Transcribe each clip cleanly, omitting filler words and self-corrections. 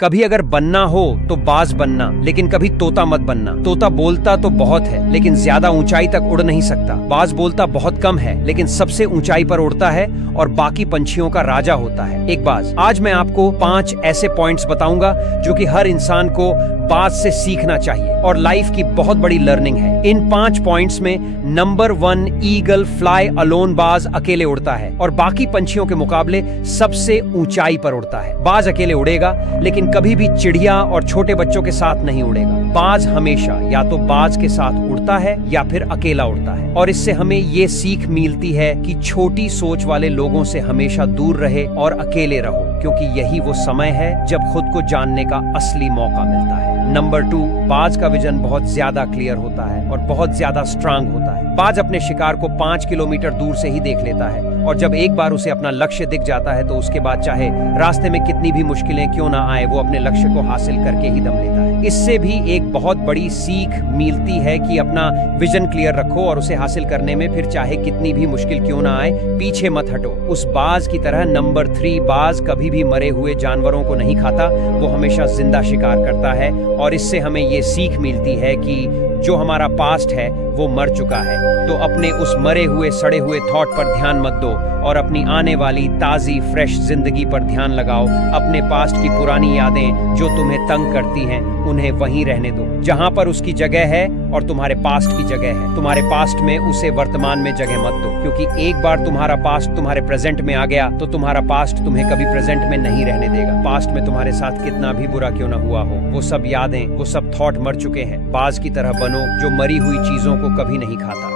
कभी अगर बनना हो तो बाज बनना, लेकिन कभी तोता मत बनना। तोता बोलता तो बहुत है लेकिन ज्यादा ऊंचाई तक उड़ नहीं सकता। बाज बोलता बहुत कम है लेकिन सबसे ऊंचाई पर उड़ता है और बाकी पंछियों का राजा होता है एक बाज। आज मैं आपको 5 ऐसे पॉइंट्स बताऊंगा जो कि हर इंसान को बाज से सीखना चाहिए और लाइफ की बहुत बड़ी लर्निंग है। इन 5 पॉइंट्स में नंबर 1 ईगल फ्लाई अलोन, बाज अकेले उड़ता है और बाकी पंछियों के मुकाबले सबसे ऊंचाई पर उड़ता है। बाज अकेले उड़ेगा लेकिन कभी भी चिड़िया और छोटे बच्चों के साथ नहीं उड़ेगा। बाज हमेशा या तो बाज के साथ उड़ता है या फिर अकेला उड़ता है और इससे हमें ये सीख मिलती है कि छोटी सोच वाले लोगों से हमेशा दूर रहे और अकेले रहो, क्योंकि यही वो समय है जब खुद को जानने का असली मौका मिलता है। नंबर 2, बाज का विजन बहुत ज्यादा क्लियर होता है और बहुत ज्यादा स्ट्रांग होता है। बाज अपने शिकार को 5 किलोमीटर दूर से ही देख लेता है और जब एक बार उसे अपना लक्ष्य दिख जाता है तो उसके बाद चाहे रास्ते में कितनी भी मुश्किलें क्यों ना आए, वो अपने लक्ष्य को हासिल करके ही दम लेता है। इससे भी एक बहुत बड़ी सीख मिलती है कि अपना विजन क्लियर रखो और उसे हासिल करने में फिर चाहे कितनी भी मुश्किल क्यों ना आए, पीछे मत हटो। उस बाज की तरह नंबर 3, बाज कभी भी मरे हुए जानवरों को नहीं खाता, वो हमेशा जिंदा शिकार करता है और इससे हमें ये सीख मिलती है कि जो हमारा पास्ट है वो मर चुका है, तो अपने उस मरे हुए सड़े हुए थॉट पर ध्यान मत दो और अपनी आने वाली ताजी फ्रेश जिंदगी पर ध्यान लगाओ। अपने पास्ट की पुरानी यादें जो तुम्हें तंग करती हैं उन्हें वहीं रहने दो जहां पर उसकी जगह है और तुम्हारे पास्ट की जगह है। तुम्हारे पास्ट में उसे वर्तमान में जगह मत दो, क्योंकि एक बार तुम्हारा पास्ट तुम्हारे प्रेजेंट में आ गया तो तुम्हारा पास्ट तुम्हें कभी प्रेजेंट में नहीं रहने देगा। पास्ट में तुम्हारे साथ कितना भी बुरा क्यों ना हुआ हो, वो सब यादें, वो सब थॉट मर चुके हैं। बाज की तरह बनो जो मरी हुई चीजों को कभी नहीं खाता।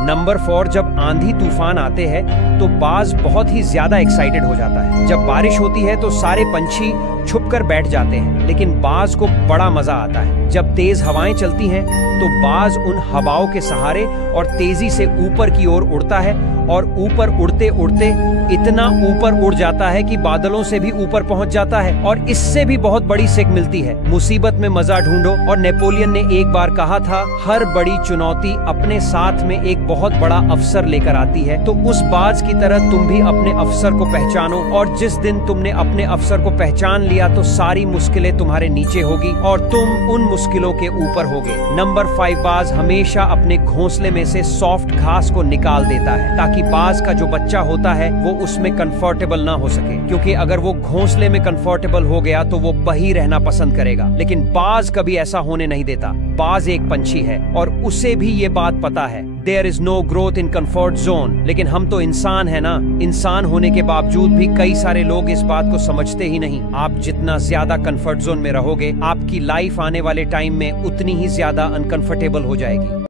नंबर 4, जब आंधी तूफान आते हैं तो बाज बहुत ही ज्यादा एक्साइटेड हो जाता है। जब बारिश होती है तो सारे पंछी छुपकर बैठ जाते हैं, लेकिन बाज को बड़ा मजा आता है। जब तेज हवाएं चलती हैं तो बाज उन हवाओं के सहारे और तेजी से ऊपर की ओर उड़ता है और ऊपर उड़ते उड़ते इतना ऊपर उड़ जाता है कि बादलों से भी ऊपर पहुंच जाता है और इससे भी बहुत बड़ी सीख मिलती है। मुसीबत में मजा ढूंढो, और नेपोलियन ने एक बार कहा था, हर बड़ी चुनौती अपने साथ में एक बहुत बड़ा अवसर लेकर आती है। तो उस बाज की तरह तुम भी अपने अवसर को पहचानो और जिस दिन तुमने अपने अवसर को पहचान लिया तो सारी मुश्किलें तुम्हारे नीचे होगी और तुम उन मुश्किलों के ऊपर होगे। नंबर 5, बाज हमेशा अपने घोंसले में से सॉफ्ट घास को निकाल देता है ताकि बाज का जो बच्चा होता है वो उसमें कंफर्टेबल ना हो सके, क्योंकि अगर वो घोंसले में कंफर्टेबल हो गया तो वो वहीं रहना पसंद करेगा। लेकिन बाज कभी ऐसा होने नहीं देता। बाज एक पंछी है और उसे भी ये बात पता है, there is no growth in comfort zone. लेकिन हम तो इंसान है ना, इंसान होने के बावजूद भी कई सारे लोग इस बात को समझते ही नहीं। आप जितना ज्यादा कंफर्ट जोन में रहोगे, आपकी लाइफ आने वाले टाइम में उतनी ही ज्यादा अनकंफर्टेबल हो जाएगी।